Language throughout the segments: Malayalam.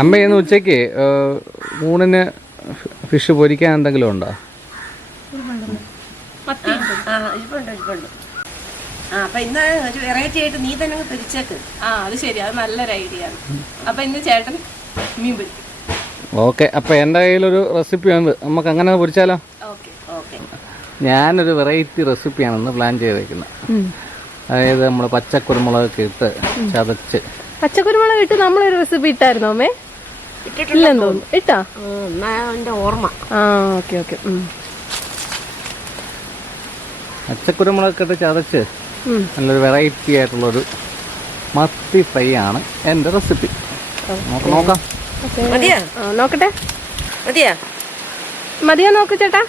അമ്മ ഇന്ന് ഉച്ചയ്ക്ക് ഊണിന് ഫിഷ് പൊരിക്കാൻ എന്തെങ്കിലും ഉണ്ടോ? അപ്പൊ ഇന്ന് ഒരു വെറൈറ്റി ആയിട്ട് നീ തന്നെ പിരിച്ചേക്ക്. ആ അത് ശരി. അത് നല്ലൊരു ഐഡിയ ആണ്. അപ്പൊ ഇന്ന് ചേട്ടൻ മീൻ പൊരിക്കും. ഓക്കെ അപ്പോൾ എന്റെ കയ്യിലൊരു റെസിപ്പി ഉണ്ട്. നമുക്ക് അങ്ങനെ പൊരിച്ചാലോ? Okay okay. ഞാനൊരു വെറൈറ്റി റെസിപ്പിയാണ് പ്ലാൻ ചെയ്തേക്കുന്നത് അതായത് നമ്മൾ പച്ചക്കുരുമുളകൊക്കെ ഇട്ട് ചതച്ച് പച്ചക്കുരുമുളക് ഇട്ട് നമ്മളൊരു റെസിപ്പി ഇട്ടായിരുന്നോ അമ്മേ? ഇല്ലെന്ന് തോന്നുന്നു. ഇട്ടാ? എന്റെ ഓർമ്മ. ആ ഓക്കെ ഓക്കെ. പച്ചക്കുരുമുളകൊക്കെ ഇട്ട് ചതച്ച് നല്ലൊരു വെറൈറ്റി ആയിട്ടുള്ളൊരു മത്തി ഫ്രൈ ആണ് എന്റെ റെസിപ്പി നോക്കാം. മതിയാ? നോക്കട്ടെ. മതിയാ? മതിയോ നോക്ക് ചേട്ടാ?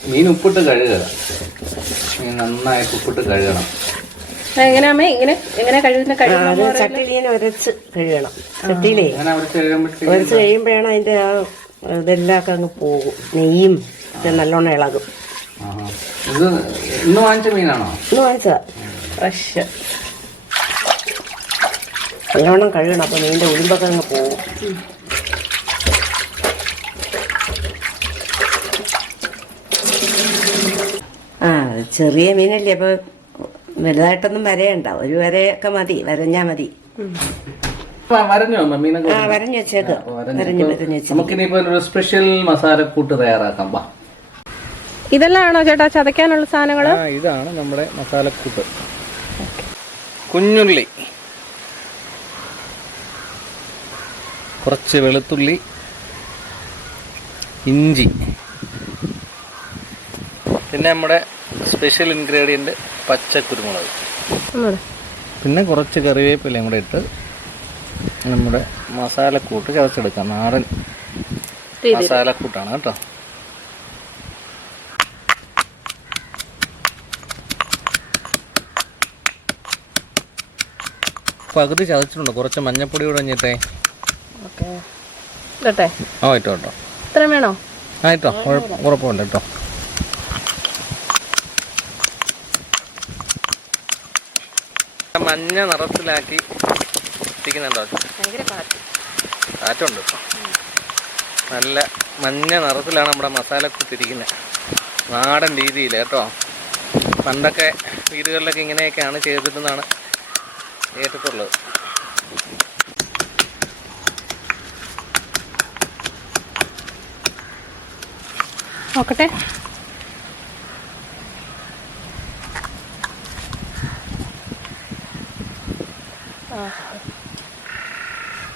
മീൻ ഉപ്പിട്ട് കഴുകുക മീൻ നന്നായിട്ട് ഉപ്പിട്ട് കഴുകണം. എങ്ങനെയാമേ ഇങ്ങനെ എങ്ങനെ കഴുകുന്ന ഉരച്ച് കഴുകണം. ചട്ടിയിലേ ഉരച്ച് കഴിയുമ്പോഴാണ് അതിന്റെ ആ ഇതെല്ലാം ഒക്കെ അങ്ങ് പോകും. നെയ്യും നല്ലോണം ഇളകും. ഇത് ഇന്ന് വാങ്ങിച്ച മീനാണോ? ഇന്ന് വാങ്ങിച്ചതാ. ഫ്രഷ്. നല്ലോണം കഴുകണം. അപ്പൊ മീനിന്റെ ഉഴുമ്പൊക്കെ അങ്ങ് പോകും. ആ ചെറിയ മീനല്ലേ അപ്പൊ വലുതായിട്ടൊന്നും വരയണ്ട ഒരു വരയൊക്കെ മതി വരഞ്ഞാ മതി. സ്പെഷ്യൽ മസാല കൂട്ട് തയ്യാറാക്കാം വാ. ഇതെല്ലാം ചേട്ടാ ചതയ്ക്കാനുള്ള സാധനങ്ങൾ? ആ ഇതാണ് നമ്മുടെ മസാലക്കൂട്ട് കുഞ്ഞുള്ളി. കുറച്ച് വെളുത്തുള്ളി ഇഞ്ചി. പിന്നെ നമ്മുടെ സ്പെഷ്യൽ ഇൻഗ്രീഡിയന്റ് പച്ച കുരുമുളക്. പിന്നെ കുറച്ച് കറിവേപ്പിലയും കൂടെ ഇട്ട് നമ്മുടെ മസാലക്കൂട്ട് ചതച്ചെടുക്കാം. നാടൻ മസാലക്കൂട്ടാണ് കേട്ടോ. പകുതി ചതച്ചിട്ടുണ്ട്. കുറച്ച് മഞ്ഞപ്പൊടി കൂടെ കഴിഞ്ഞിട്ടേ ഓ ഇട്ടോ കേട്ടോ ഇത്രയും വേണോ? ആ ഇട്ടോ. കുഴപ്പ- കുഴപ്പമില്ല കേട്ടോ മഞ്ഞ നിറത്തിലാക്കി കാറ്റ് കാറ്റുണ്ട് നല്ല മഞ്ഞ നിറത്തിലാണ് നമ്മുടെ മസാല കുത്തിരിക്കുന്നത് നാടൻ രീതിയിൽ കേട്ടോ. പണ്ടൊക്കെ വീടുകളിലൊക്കെ ഇങ്ങനെയൊക്കെയാണ് ചെയ്തിട്ടെന്നാണ് കേട്ടിട്ടുള്ളത് നോക്കട്ടെ.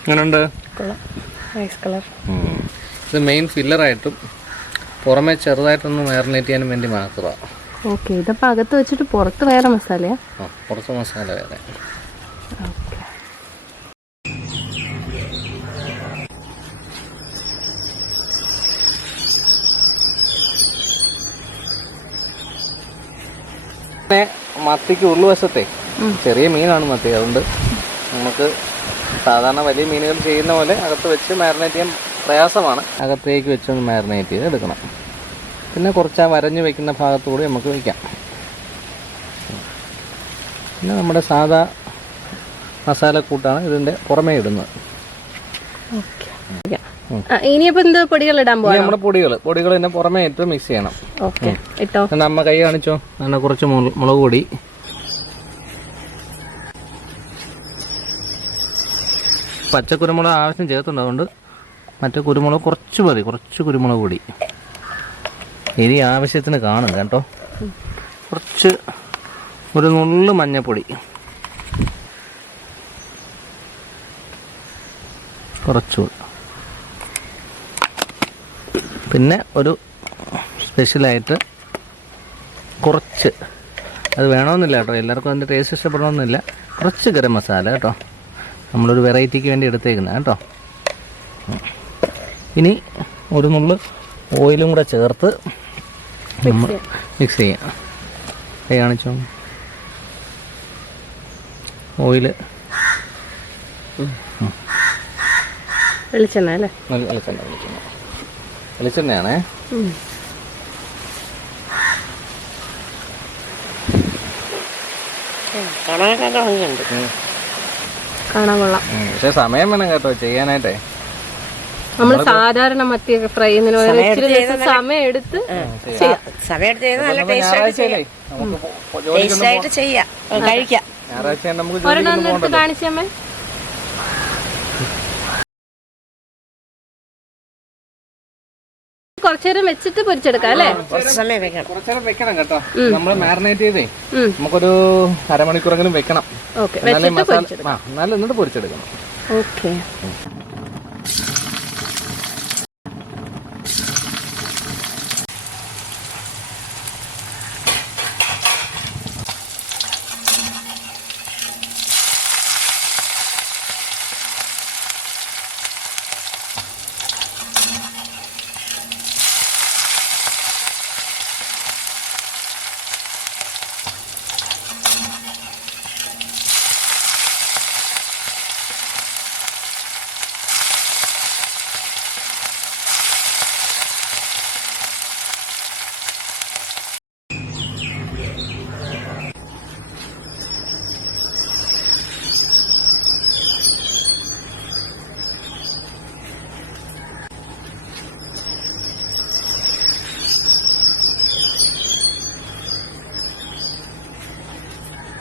എങ്ങനെയുണ്ട് നൈസ് കളർ ഇത് മെയിൻ ഫില്ലറായിട്ടും പുറമെ ചെറുതായിട്ടൊന്ന് മാറിനേറ്റ് ചെയ്യാനും വേണ്ടി മാത്രമാണ് ഓക്കെ ഇതപ്പോൾ അകത്ത് വെച്ചിട്ട് പുറത്ത് വേറെ മസാലയാ? പുറത്ത് മസാല വേറെ. മത്തിക്ക് ഉള്ളു ഉള്ളുവശത്തെ ചെറിയ മീനാണ് മത്തി അതുകൊണ്ട് നമുക്ക് സാധാരണ വലിയ മീനുകൾ ചെയ്യുന്ന പോലെ അകത്ത് വെച്ച് മാരിനേറ്റ് ചെയ്യാൻ പ്രയാസമാണ്. അകത്തേക്ക് വെച്ചൊന്ന് മാരിനേറ്റ് ചെയ്ത് എടുക്കണം. പിന്നെ കുറച്ച് ആ വരഞ്ഞു വെക്കുന്ന ഭാഗത്തുകൂടി നമുക്ക് വയ്ക്കാം പിന്നെ നമ്മുടെ സാധാ മസാലക്കൂട്ടാണ് ഇതിന്റെ പുറമേ ഇടുന്നത്. ആ ഇനിയിപ്പോൾ എന്ത് പൊടികൾ ഇടാൻ പോകാം പോവാ നമ്മുടെ പൊടികൾ പൊടികൾ പുറമേ ഇട്ട് മിക്സ് ചെയ്യണം. ഓക്കെ. ഇട്ടോ? നമ്മ അമ്മ കൈ കാണിച്ചോ? അങ്ങനെ കുറച്ച് മുള- മുളക് പൊടി. പച്ചക്കുരുമുളക് ആവശ്യം ചേർത്തുണ്ട്. അതുകൊണ്ട് മറ്റേ കുരുമുളക് കുറച്ച് മതി. കുറച്ച് കുരുമുളക് കൂടി ഇനി ആവശ്യത്തിന് കാണും കേട്ടോ. കുറച്ച് ഒരു നുള്ളു മഞ്ഞപ്പൊടി. കുറച്ചുകൂടി പിന്നെ ഒരു സ്പെഷ്യലായിട്ട് കുറച്ച്. അത് വേണമെന്നില്ല കേട്ടോ. എല്ലാവർക്കും അതിന്റെ ടേസ്റ്റ് ഇഷ്ടപ്പെടണമെന്നില്ല. കുറച്ച് ഗരം മസാല കേട്ടോ. നമ്മളൊരു വെറൈറ്റിക്ക് വേണ്ടി എടുത്തേക്കുന്നത് കേട്ടോ. ഇനി ഒരു നുള്ളു ഓയിലും കൂടെ ചേർത്ത് നമ്മൾ മിക്സ് ചെയ്യാം. കൈ കാണിച്ചോ? ഓയിൽ. വെളിച്ചെണ്ണയാണേ. ഭംഗിയുണ്ട് കാണാൻ കൊള്ളാം. പക്ഷെ സമയം വേണം കേട്ടോ ചെയ്യാനായിട്ടേ. നമ്മൾ സാധാരണ മത്തി ഫ്രൈ സമയം എടുത്ത് സമയം എടുത്ത് ചെയ്യാം സമയത്ത് ചെയ്ത് നല്ല ടേസ്റ്റ് ആയിട്ട് ഞായറാഴ്ചയല്ലേ നമുക്ക് പോ- ജോലിക്കൊന്നും ടേസ്റ്റ് ആയിട്ട് ചെയ്യാം കഴിക്കാം ഞായറാഴ്ച നമുക്ക് ഒരെണ്ണം ജോലിക്കൊന്നും ഒന്ന് എടുത്ത് പോകണ്ടല്ലോ കാണിച്ചമ്മേ കുറച്ചേരം വെച്ചിട്ട് പൊരിച്ചെടുക്കാം അല്ലേ? കുറച്ച് സമയം വെക്കണം. കുറച്ചേരം വെക്കണം കേട്ടോ. നമ്മൾ മാരിനേറ്റ് ചെയ്തേ. നമുക്കൊരു അരമണിക്കൂറെങ്കിലും വെക്കണം. ഓക്കെ വെച്ചിട്ട് പൊരിച്ചെടുക്കാം. എന്നാലും എന്നിട്ട് പൊരിച്ചെടുക്കണം. ഓക്കെ.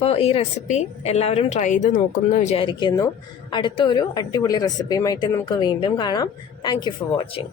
അപ്പോൾ ഈ റെസിപ്പി എല്ലാവരും ട്രൈ ചെയ്ത് നോക്കുമെന്ന് വിചാരിക്കുന്നു. അടുത്ത ഒരു അടിപൊളി റെസിപ്പിയുമായിട്ട് നമുക്ക് വീണ്ടും കാണാം. Thank for watching